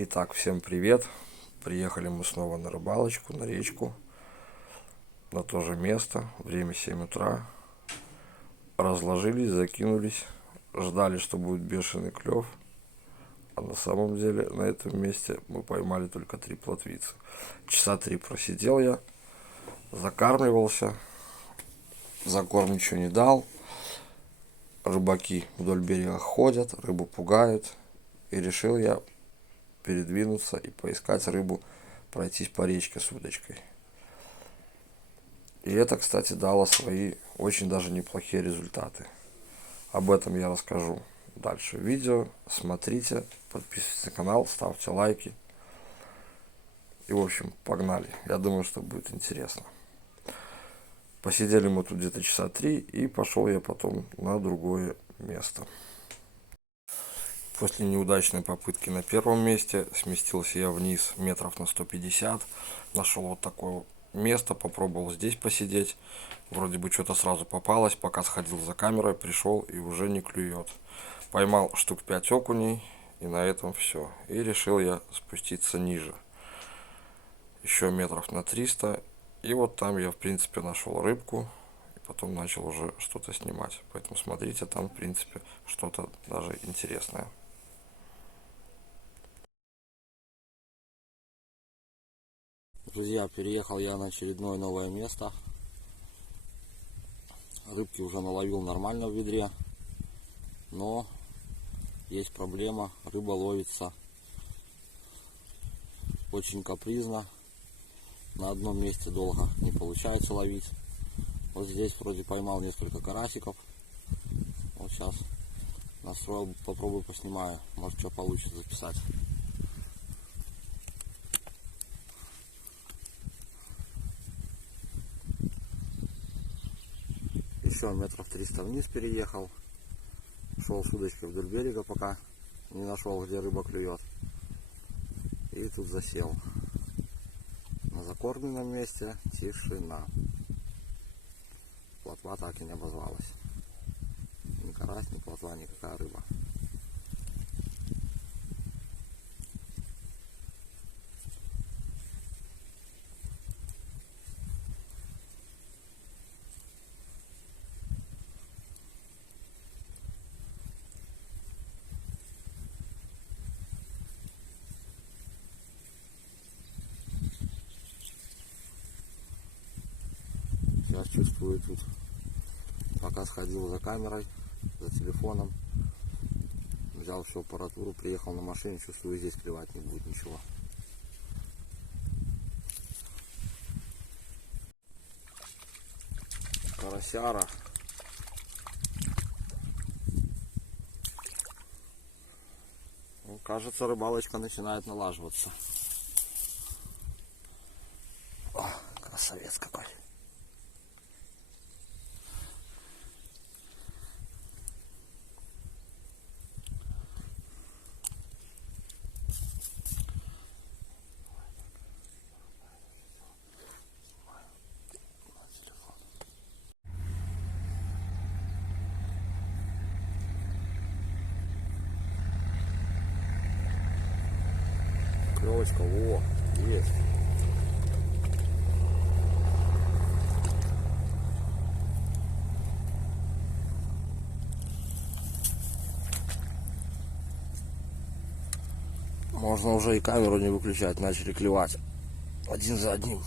Итак, всем привет! Приехали мы снова на рыбалочку, на речку, на то же место, время 7 утра. Разложились, закинулись, ждали, что будет бешеный клев. А на самом деле на этом месте мы поймали только 3 плотвицы. Часа 3 просидел я, закармливался, за корм ничего не дал. Рыбаки вдоль берега ходят, рыбу пугают. И решил я передвинуться и поискать рыбу, пройтись по речке с удочкой. И это, кстати, дало свои очень даже неплохие результаты. Об этом я расскажу дальше в видео. Смотрите, подписывайтесь на канал, ставьте лайки. И, в общем, погнали. Я думаю, что будет интересно. Посидели мы тут где-то часа 3, и пошел я потом на другое место. После неудачной попытки на первом месте сместился я вниз метров на 150. Нашел вот такое место, попробовал здесь посидеть. Вроде бы что-то сразу попалось, пока сходил за камерой, пришел и уже не клюет. Поймал штук 5 окуней, и на этом все. И решил я спуститься ниже. Еще метров на 300. И вот там я, в принципе, нашел рыбку. И потом начал уже что-то снимать. Поэтому смотрите, там, в принципе, что-то даже интересное. Друзья, переехал я на очередное новое место. Рыбки уже наловил нормально в ведре. Но есть проблема. Рыба ловится очень капризно. На одном месте долго не получается ловить. Вот здесь вроде поймал несколько карасиков. Вот сейчас настроил, попробую поснимаю. Может, что получится записать. Еще метров 300 вниз переехал. Шел с удочкой вдоль берега, пока не нашел, где рыба клюет. И тут засел. На закормленном месте тишина. Плотва так и не обозвалась. Ни карась, ни плотва, никакая рыба. Сейчас чувствую тут, пока сходил за камерой, за телефоном, взял всю аппаратуру, приехал на машине, чувствую, здесь клевать не будет ничего. Карасяра. Ну, кажется, рыбалочка начинает налаживаться. О, красавец какой. Клевочка, во, есть. Можно уже и камеру не выключать, начали клевать один за одним.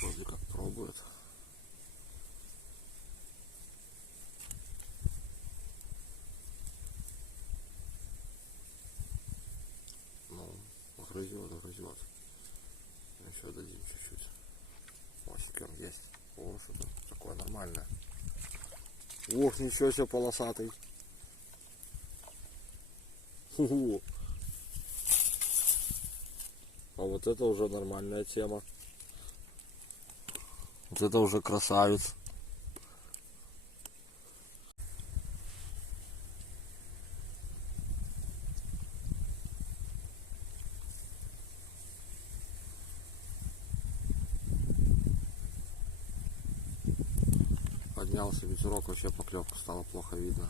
Вроде как пробует. Ну, грызет. Еще дадим чуть-чуть. Осиком есть. О, что-то такое нормальное. Ох, ничего себе полосатый. Фу-ху. А вот это уже нормальная тема. Вот это уже красавец. Поднялся ветерок, вообще поклевку стало плохо видно.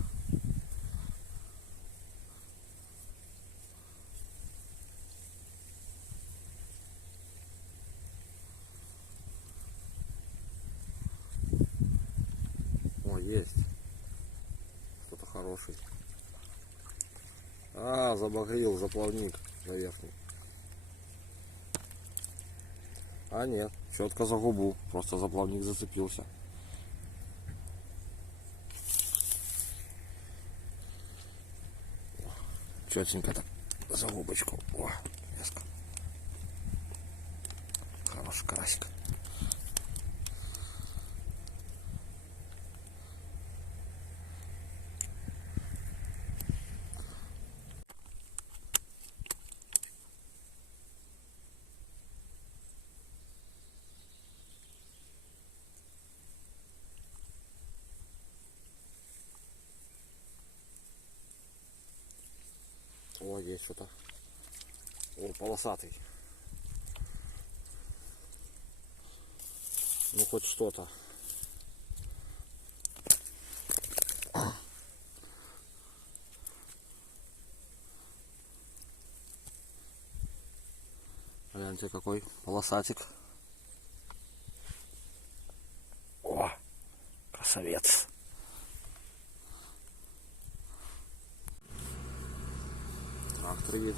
есть. Кто-то хороший. А, забагрил заплавник за верхний. А нет, четко за губу. Просто заплавник зацепился. Четенько так за губочку. О, резко. Хороший карасик. О, есть что-то. О, полосатый. Ну, хоть что-то. Гляньте, какой полосатик. О, красавец. Трактор едет.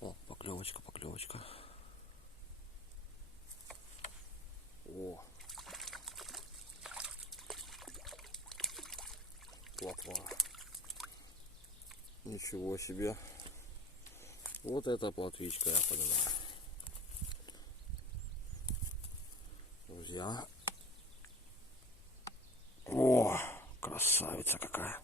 О, поклевочка, поклевочка. О, плотва. Ничего себе. Вот это плотвичка, я понимаю. Друзья. О, красавица какая.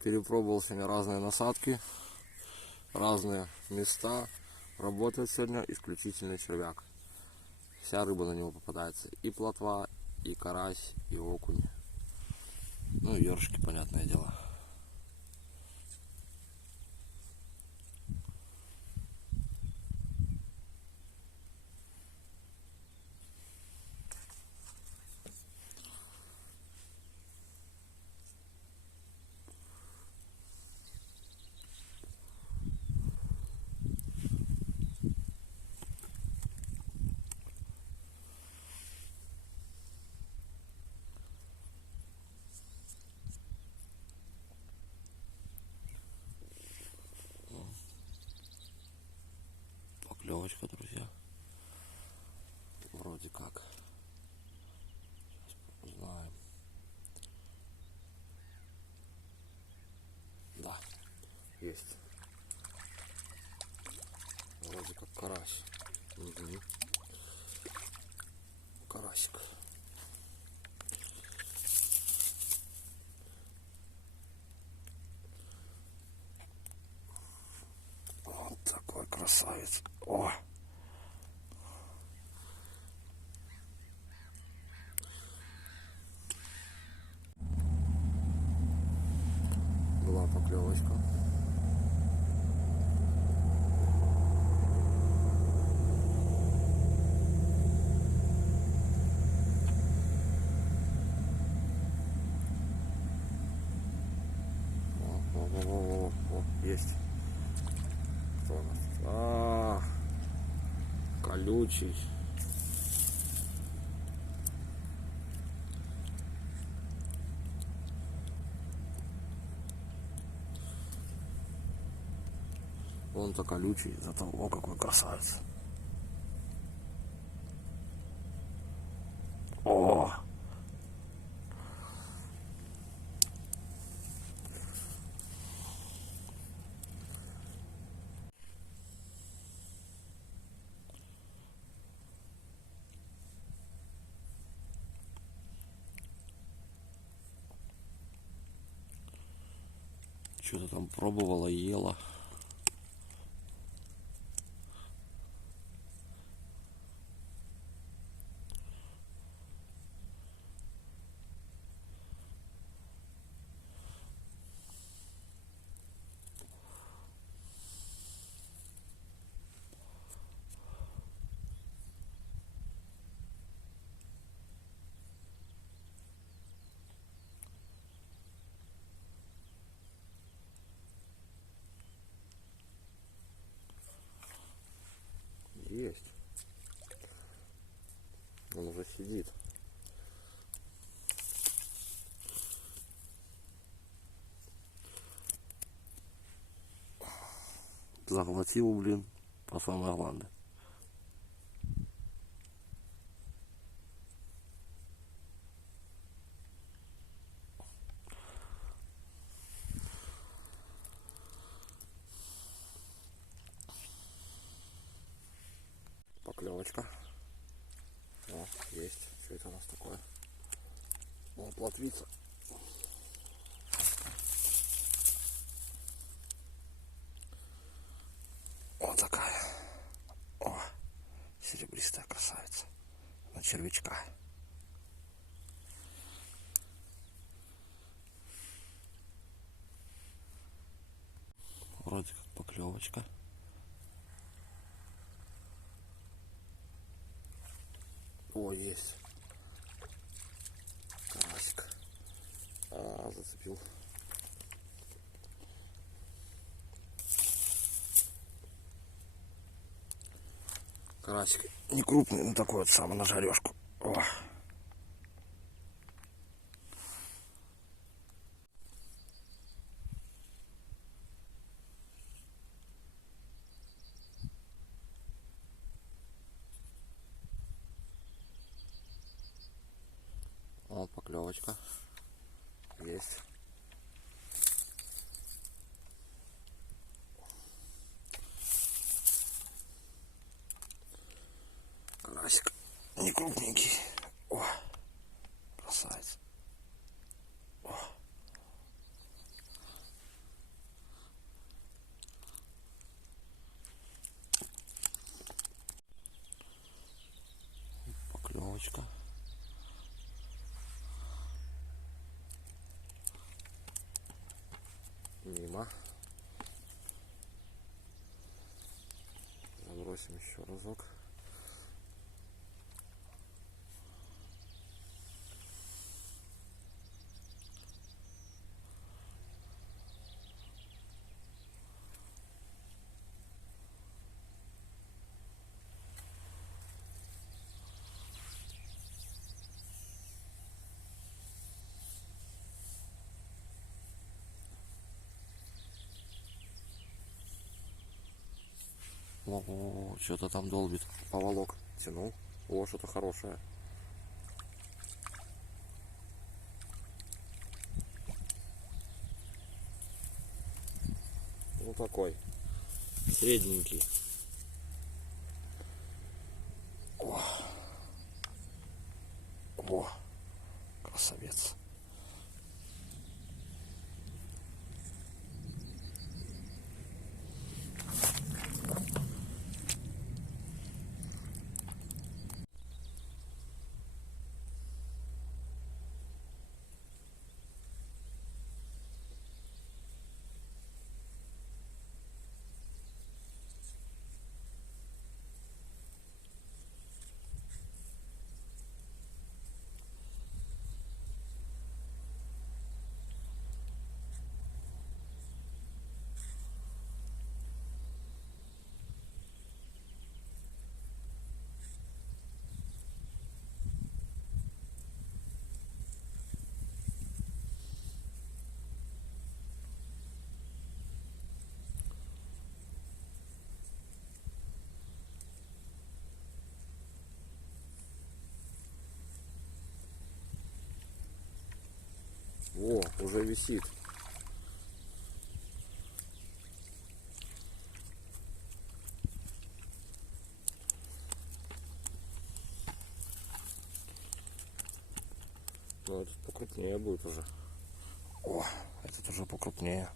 Перепробовал сегодня разные насадки, разные места. Работает сегодня исключительно червяк. Вся рыба на него попадается. И плотва, и карась, и окунь. Ну и ёршики, понятное дело. Поклевочка, друзья. Вроде как. Сейчас узнаем. Да, есть. Вроде как карась. Угу. Карасик. Вот такой красавец. О! Была поклевочка. О, есть. Кто у нас? Колючий. Он-то колючий, зато о, какой красавец. О! Что-то там пробовала, ела. Есть. Он уже сидит. Захватил, блин, по самой главной. Поклевочка. О, есть. Что это у нас такое? О, плотвица. Вот такая. О, серебристая красавица. На червячка. Вроде как поклевочка. О, есть. Карасик. Зацепил. Карасик не крупный, но такой вот самый на жарежку. О. Вот поклевочка. Есть. Карасик не крупненький. О, красавец. О. Поклевочка. Мимо. Забросим еще разок. О, что-то там долбит. Поволок тянул. О, что-то хорошее. Ну такой. Средненький. О, о, красавец. уже висит. Ну, этот покрупнее будет уже. О, этот уже покрупнее.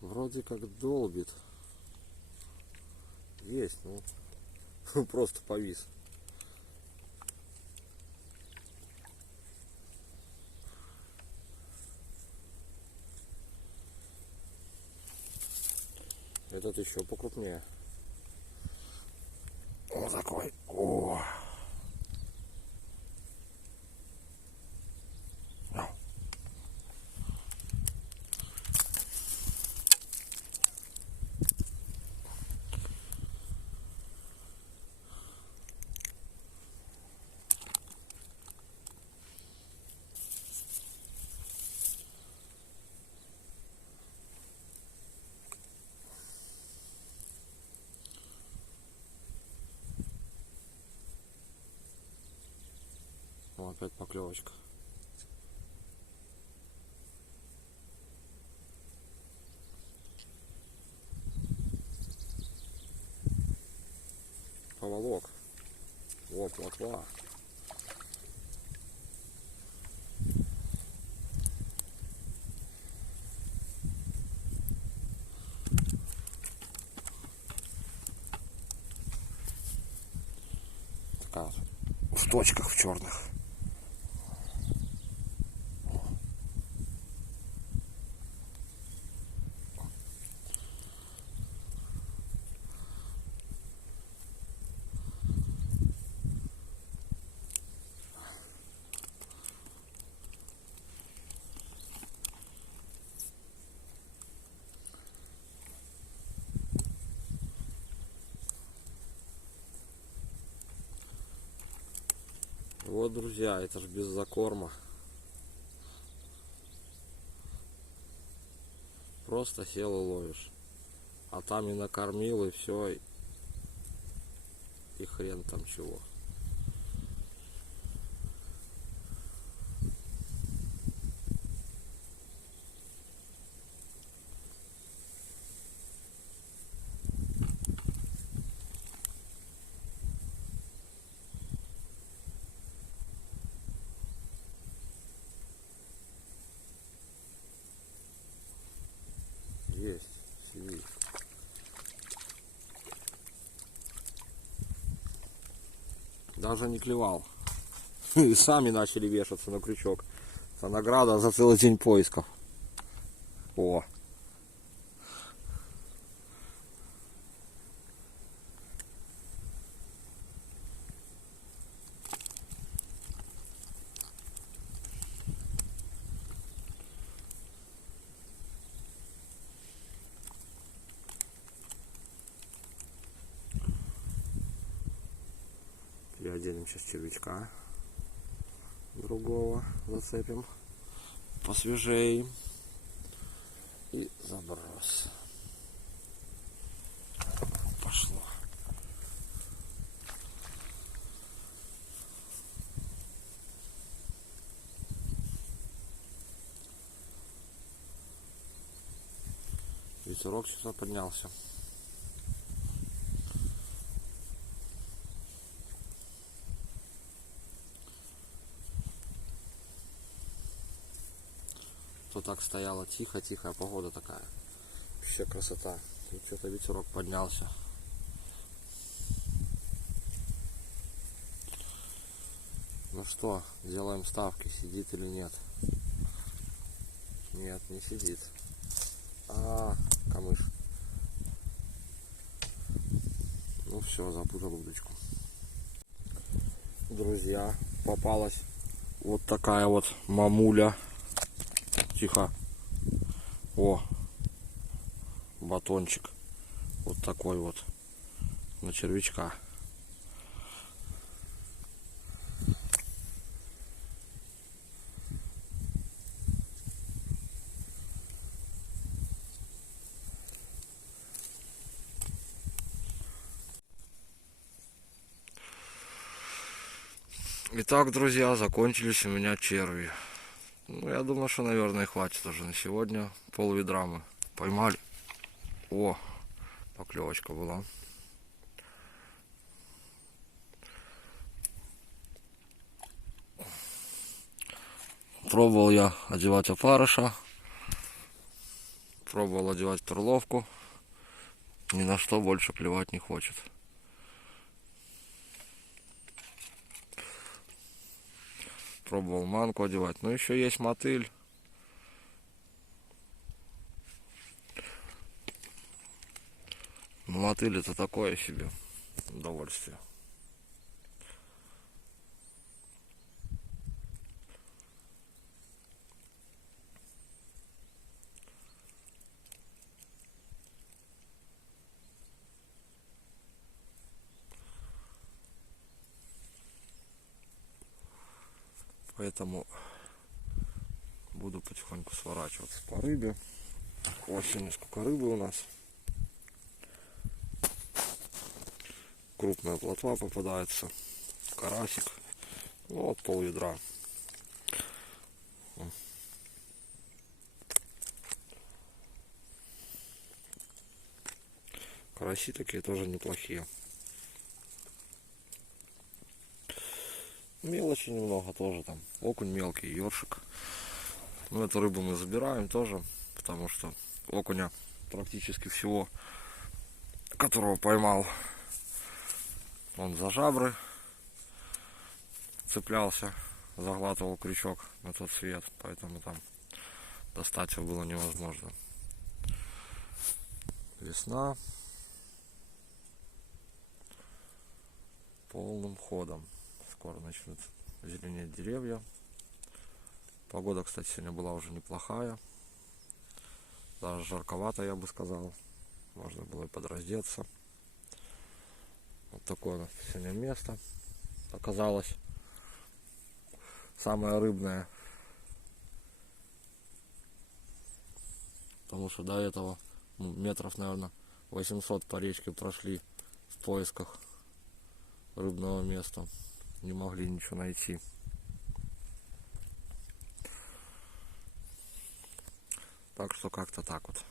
Вроде как долбит. Есть, ну просто повис. Этот еще покрупнее. Вот такой. О. О, опять поклевочка. Поволок. О, плотва. Такая вот в точках, в черных. Вот, друзья, это же без закорма. Просто сел и ловишь. А там и накормил, и все. И хрен там чего. Есть, сидит. Даже не клевал. И сами начали вешаться на крючок. Это награда за целый день поисков. О! Переоденем сейчас червячка другого, зацепим посвежее и заброс. Пошло. Ветерок сюда поднялся. То так стояла тихо-тихая погода такая. Вообще красота. Тут что-то ветерок поднялся. Ну что, делаем ставки, сидит или нет. Нет, не сидит. Камыш. Ну все, запутал удочку. Друзья, попалась вот такая вот мамуля. Тихо. О, батончик. Вот такой вот. На червячка. Итак, друзья, закончились у меня черви. Ну, я думаю, что, наверное, хватит уже на сегодня. Пол-ведра мы поймали. О, поклевочка была. Пробовал я одевать опарыша. Пробовал одевать перловку. Ни на что больше клевать не хочет. Пробовал манку одевать. Но еще есть мотыль. Но мотыль это такое себе удовольствие. Поэтому буду потихоньку сворачиваться по рыбе. Осенью сколько рыбы у нас. Крупная плотва попадается. Карасик. Ну вот пол-ведра. Караси такие тоже неплохие. Мелочи немного тоже там. Окунь мелкий, ёршик. Но эту рыбу мы забираем тоже, потому что окуня практически всего, которого поймал, он за жабры цеплялся, заглатывал крючок на тот свет, поэтому там достать его было невозможно. Весна полным ходом. Скоро начнут зеленеть деревья. Погода, кстати, сегодня была уже неплохая. Даже жарковато, я бы сказал. Можно было и подраздеться. Вот такое у нас сегодня место оказалось. Самое рыбное. Потому что до этого метров, наверное, 800 по речке прошли в поисках рыбного места. Не могли ничего найти. Так что как-то так вот.